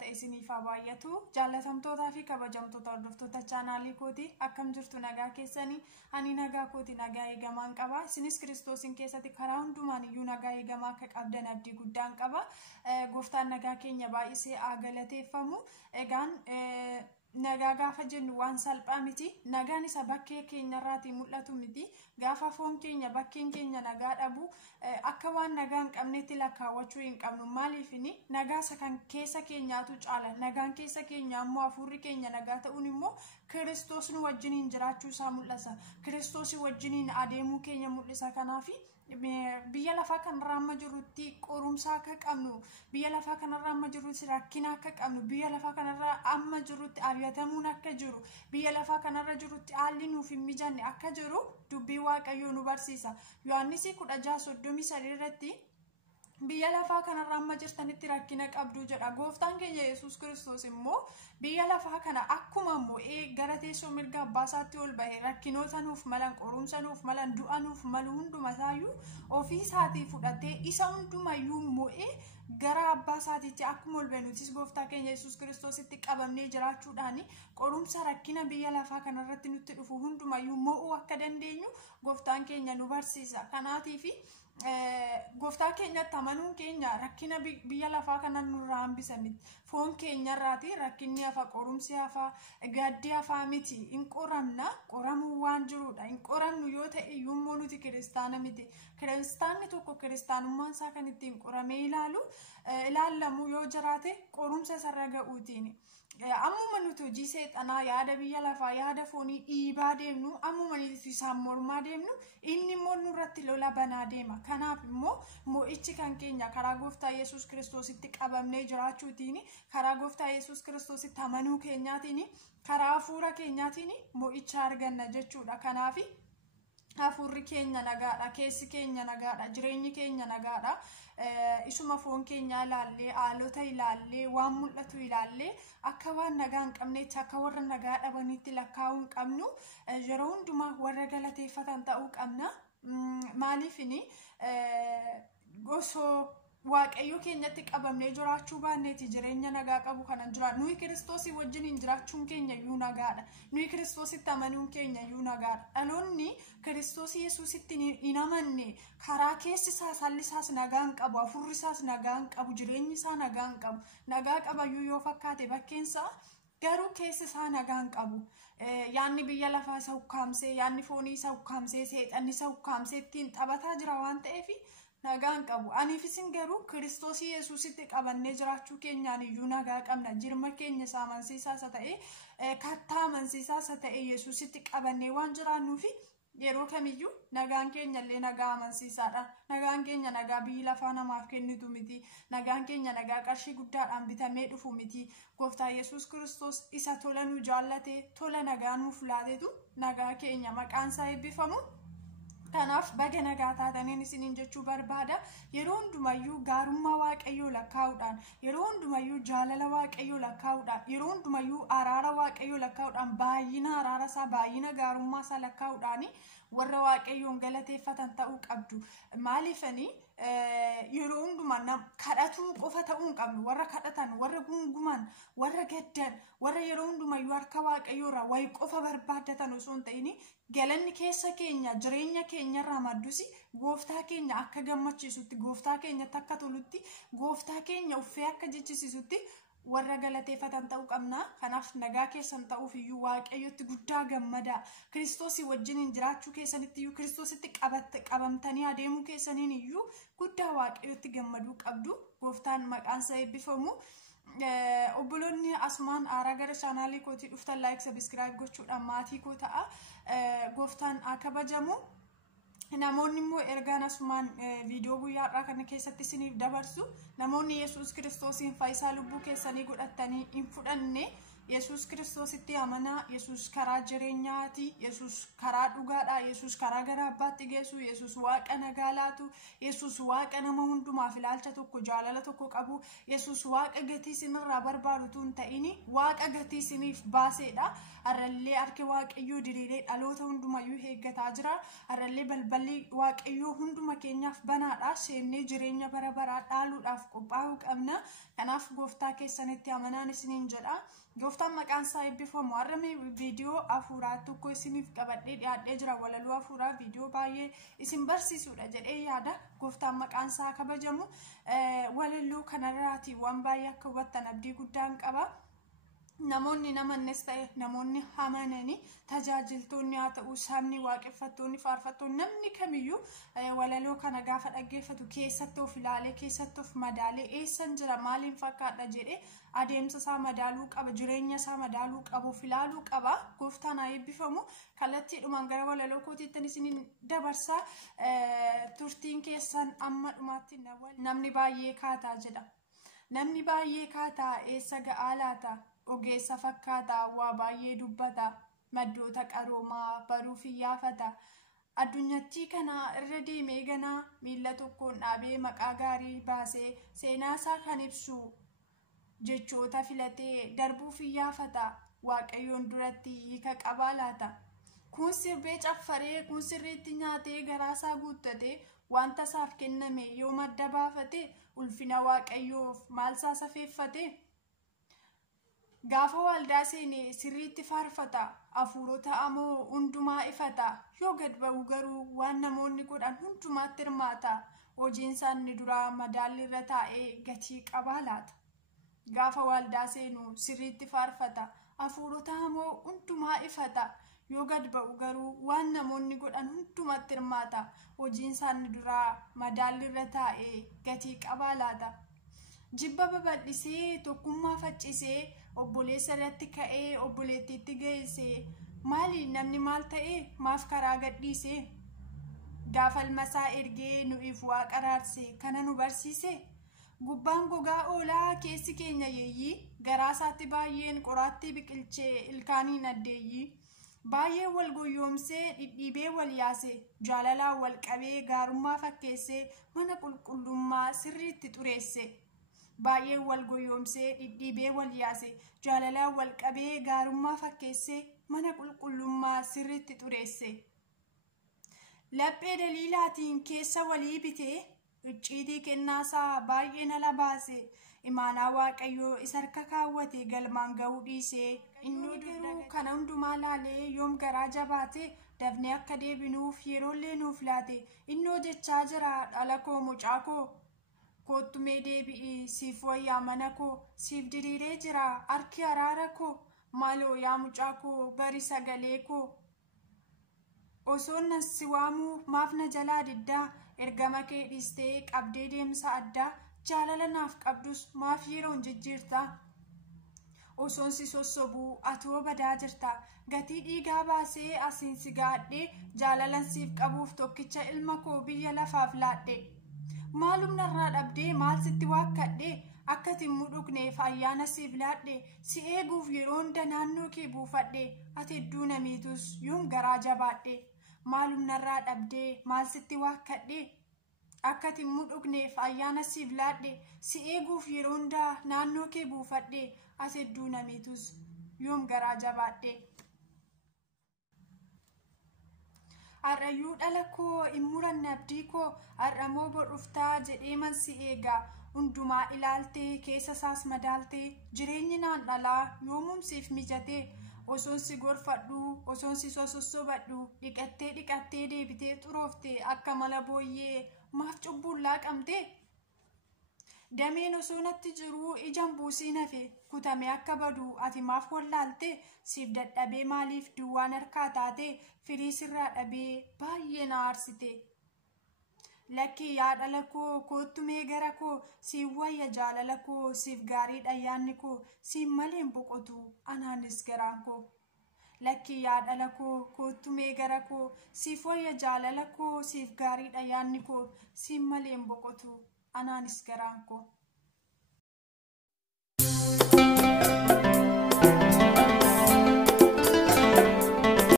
ta'e isiniif haa baay'atu. Jaallatamtootaa fi kabajamtoota hordoftoota chaanaalii kooti akkam jirtu nagaa keessanii? Ani nagaa kooti nagaa eegamaan qaba. Isinis Kiristoosiin keessatti karaa hundumaan iyyuu nagaa eegamaa akka qabdan abdii guddaan qaba. Gooftaan nagaa keenya baay'isee haa galateeffamu. Egaan nagaa gaafa jennu waan salphaa miti. Nagaan isa bakkee keenyarraatii mul'atu miti. Gaafa foon keenya bakkeen keenya nagaa dhabu akka waan nagaa hin qabnetti lakkaawwachuu hin qabnu. Maaliifini nagaa isa kan keessa keenyaatu caala. Nagaan keessa keenya ammoo hafuurri keenya nagaa ta'uun immoo Kiristoos nu wajjiniin jiraachuu isaa mul'isa. Kiristoos wajjiniin adeemuu keenya mul'isa. Kanaafi biyya lafaa kanarraa amma jirrutti qorumsa akka qabnu, biyya lafaa kanarraa amma jirrutti rakkina akka qabnu, biyya lafaa kanarraa amma jirrutti ari'atamuun akka jiru, biyya lafaa kanarra jirrutti haalli nuuf hin mijanne akka jiru dubbii Waaqayyoo nu barsiisa. Yohaannis 16:33 irratti biyya lafaa kanarraa amma jirtanitti rakkina qabdu jedha. Gooftaan keenya Yesuus Kiristoos immoo biyya lafaa kana akkuma immoo gara teessoo mirga abbaa isaatti ol bahee rakkinoota nuuf malan, qorumsa nuuf malan, du'a nuuf malu hundumaayyuu ofii isaatii fudhatee isa hundumayyuu mo'ee gara abbaa isaatiitti akkuma ol bahe nutis gooftaa keenya Yesuus Kiristoositti qabamnee jiraachuudhaan qorumsa rakkina biyya lafaa kanarratti nutti dhufu hundumayyuu mo'uu akka dandeenyu gooftaan keenya nu barsiisa. Kanaatiif gooftaa keenyatti amanuun keenya rakkina biyya lafaa kana nurraa hambisa miti. Foon keenyarraati rakkinni hafa, qorumsi hafa, gaddi hafa miti. Hin qoramna, qoramuu waan jirudha. Hin qoramnu yoo ta'e iyyuu nuti kiristaana miti. Kiristaanni tokko kiristaanummaan isaa kan ittiin qoramee ilaallamu yoo jiraate qorumsa sarara ga'uutiini. Ammuma nuti hojii seexanaa yaada biyya lafaa yaada foonii dhiibaa deemnu, ammuma nuti isaan mormaa deemnu, inni immoo nurratti lola banaa deema. Kanaaf immoo mo'ichi kan keenya karaa gooftaa Yesuus Kiristoositti qabamnee jiraachuutiin, karaa gooftaa Yesuus Kiristoositti amanuu keenyaatiin, karaa hafuura keenyaatiin mo'icha arganna jechuudha. Kanaaf hafuurri keenya nagaadha, keessi keenya nagaadha, jireenyi keenya nagaadha. Isuma foon keenya ilaallee, haalota ilaallee, waan mul'atu ilaallee akka waan nagaa hin qabneetti, akka warra nagaa dhabanitti lakkaa'uu hin qabnu. Yeroo hundumaa warra galateeffatan ta'uu qabna. Maaliifini osoo Waaqayyo keenyatti qabamnee jiraachuu baanneeti jireenya nagaa qabu kanan jira. Nuyi Kiristoosii wajjiniin jiraachuun keenya iyyuu nagaadha. Nuyi Kiristoositti amanuun keenya iyyuu nagaadha. Dhaloonni Kiristoos Yesuusitti hin amanne karaa keessi isaas haalli isaas nagaa hin qabu, hafuurri isaas nagaa hin qabu, jireenyi isaa nagaa hin qabu. Nagaa qabayyuu yoo fakkaate bakkeensaa garuu keessi isaa nagaa hin qabu. Yaanni biyya lafaa isa ukkaamsee, yaanni foonii isa ukkaamsee, seexanni isa ukkaamsee ittiin taphataa jira waan ta'eef nagaan qabu. Aniifis garuu Kiristoos Yesuusitti qabannee jiraachuu keenyaan iyyuu nagaa qabna. Jirma keenya isaa amansiisaa isa ta'e, kattaa amansiisaa isa ta'e Yesuusitti qabannee waan jiraannuufi yeroo kamiyyuu nagaan keenya illee nagaa amansiisaadha. Nagaan keenya nagaa biyyi lafaa namaaf kennitu miti. Nagaan keenya nagaa qarshii guddaadhaan bitamee dhufu miti. Gooftaa Yesuus Kiristoos isa tola nu jaallate, tola nagaa nuuf laatetu nagaa keenya. Maqaan isaa eebbifamu. Kanaaf baga nagaa taataniin isiniin jechuu barbaada. Yeroo hundumayyuu gaarummaa Waaqayyoo lakkaa'uudhaan, yeroo hundumayyuu jaalala Waaqayyoo lakkaa'uudhaan, yeroo hundumayyuu araara Waaqayyoo lakkaa'uudhaan, baay'ina araara isaa, baay'ina gaarummaa isaa lakkaa'uudhaan warra Waaqayyoon galateeffatan ta'uu qabdu. Maaliifani yeroo hundumaa kadhatuu qofa ta'uu hin qabnu. Warra kadhatan, warra gunguman, warra gaddan, warra yeroo hundumayyuu harka Waaqayyoorraa wayi qofa barbaaddatan osoo hin ta'in galanni keessa keenya jireenya keenyarraa maddusi gooftaa keenya akka gammachiisutti, gooftaa keenyatti akka tolutti, gooftaa keenya uffee akka jechisiisutti warra galateeffatan ta'uu qabna. Kanaaf nagaa keessan ta'uuf iyyuu Waaqayyotti guddaa gammada. Kiristoosii wajjiniin jiraachuu keessanitti iyyuu, Kiristoositti qabamtanii adeemuu keessaniin iyyuu guddaa Waaqayyotti gammaduu qabdu. Gooftaan maqaan isaa eebbifamu. Obboloonni asumaan aaraa gara chaanaalii kootii dhuftan like, subscribe gochuudhaan maatii koo ta'a. Gooftaan haa kabajamu. Namoonni immoo ergaan asumaan viidiyoo guyyaa har'aa kana keessatti isiniif dabarsu, namoonni Yesuus Kiristoosiin fayyisaa lubbuu keessanii godhattanii hin fudhanne Yesuus Kiristoositti amanaa. Yesuus karaa jireenyaati, Yesuus karaa dhugaadha, Yesuus karaa gara abbaatti geessu, Yesuus waaqa nagaa laatu, Yesuus waaqa nama hundumaaf ilaalcha tokko, jaalala tokko qabu, Yesuus waaqa gatii isinirraa barbaadu tun ta'ini waaqa gatii isiniif baaseedha. arrallee harki waaqayyoo diriiree dhaloota hundumayyuu eeggataa jira. Arrallee balballi waaqayyoo hunduma keenyaaf banaadha. Seennee jireenya bara baraa dhaaluudhaaf qophaa'uu qabna. Kanaaf gooftaa keessanitti amanaan isiniin jedha. Gooftaan maqaan isaa eebbifamu. Har'a viidiyoo hafuuraa tokko isiniif qabadhee dhiyaadhee jira. Walaloo hafuuraa viidiyoo baay'ee isin barsiisudha jedhee yaada. Gooftaan maqaan isaa kabajamu. Walaloo kanarraati waan baay'ee akka hubattan abdii guddaan qaba. Namoonni namannes ta'e namoonni amananii tajaajiltoonni haa ta'u sabni waaqeffattoonni faarfattoonni namni kamiyyuu walaloo kana gaafa dhaggeeffatu keessatti of ilaalee keessatti of madaalee eessan jira maaliin fakkaadha jedhee adeemsa isaa madaaluu qaba jireenya isaa madaaluu qabu of ilaaluu qaba. Gooftaan haa eebbifamu. Kallattiidhumaan gara walaloo kootiittan isin dabarsaa turtiin keessan amma dhumaatti namni baay'ee kaataa jedha. Namni baay'ee kaataa eessa ga'aa laata? Ogeessa fakkaata waa baay'ee dubbata maddoota qaroomaa baruuf iyyaafata. Addunyattii kana irra deemee ganaa miila tokkoon dhaabee maqaa gaarii baasee seenaasaa kan ibsu jechoota filatee darbuuf iyyaafata. Waaqayyoon duratti hiika qabaa laata? Kun sirbee caffaree kun sirriitti nyaatee garaasaa guuttatee wanta isaaf kenname yoo madda baafate ulfina waaqayyoof maalsaa safeeffate? Gaafa waldaa seenee sirriitti faarfata hafuurota amoo hundumaa ifata. Yoo gad ba'u garuu waan namoonni godhan hundumaatti hirmaata. Hojiin isaanii duraa madaalli irra taa'ee gatii qabaa laata? Gaafa waldaa seenu sirriitti faarfata hafuurota amoo hundumaa ifata. Yoo gad ba'u garuu waan namoonni godhan hundumaatti hirmaata. Hojiin isaanii duraa madaalli irra taa'ee gatii qabaa laata? Jibba babal'isee tokkummaa faccisee obboleessa irratti ka'ee obboleettiitti geessee maali namni maal ta'ee maaf karaa gadhiisee? Gaafa ilmasaa ergee nu'iif waaqa raarse kana nu barsiise. Gubbaan gogaa oolaa keessi keenya yeeyyii garaasaatti baay'een qoraattii biqilchee ilkaaniin addeeyyii. Baay'ee wal goyyoomsee dhidhiibee wal yaase jaalalaan wal qabee gaarummaa fakkeessee mana qulqullummaa sirriitti xureesse. Baay'ee wal goyyoomsee dhidhiibee wal yaase jaalalaan wal qabee gaarummaa fakkeessee mana qulqullummaa sirriitti xureesse. Laphee daliilaatiin keessa walii bitee icciitii kennaasaa baay'ee nala baase. Imaanaa waaqayyoo isa harka kaawwate galmaan ga'uu dhiisee inni garuu kana hundumaa laalee yoom garaa jabaate dafnee akka deebinuuf yeroollee nuuf laate. Innoo jechaa jira dhala koo mucaa koo koottumee deebi'ii siif wayyaa mana koo siif diriiree jira harki araara koo maaloo yaa mucaa koo bari sagalee koo. Osoon si waamuu maaf na jalaa diddaa ergama kee dhiistee qabdee deemsa addaa jaalala naaf qabdus maaf yeroon jijjiirta? Osoon si sossobuu atoo badaa jirta gatii dhiigaa baasee asiin si gaadhee jaalalan siif qabuuf tokkicha ilma koo biyya lafaaf laadhe. Maalum narraa dhabdee maal sitti waakkadhee akkatiin mudhugneef ayyaana siif laadhe si eeguuf yeroo hunda naannoo kee buufadhe ati hedduu namiitus yoom garaa jabaadhe. Maalum narraa dhabdee maal sitti waakkadhee akkatiin mudhugneef ayyaana siif laadhe si eeguuf yeroo hunda naannoo kee buufadhe ati hedduu namiitus yoom garaa jabaadhe. Har'ayyuu dhala koo hin muranne abdii koo har'amoo bor'uftaa jedhee man si eegaa hundumaa ilaaltee keessa isaas madaaltee jireenyi naan dhalaa yoomumsiif mijatee osoon si gorfadhu osoon si sossobadhu dhiqattee deebitee xurooftee akka mala booyyee maaf cubbuun laaqamtee? Dameen osoo natti jiruu ijaan buusii nafe kutamee akka badu ati maaf wallaaltee? Siif dadhabee maaliif duwwaan harkaa taatee firii sirraa dhabee baay'ee na aarsite. Lakkii yaa dhala koo koottumee gara koo siif wayya jaalala koo siif gaarii dhayyaanni koo siif maleen boqotu anaanis garaan koo. Lakkii yaa dhala koo koottumee gara koo siif wayya jaalala koo siif gaarii dhayyaanni koo siif maleen boqotu anaanis garaan koo.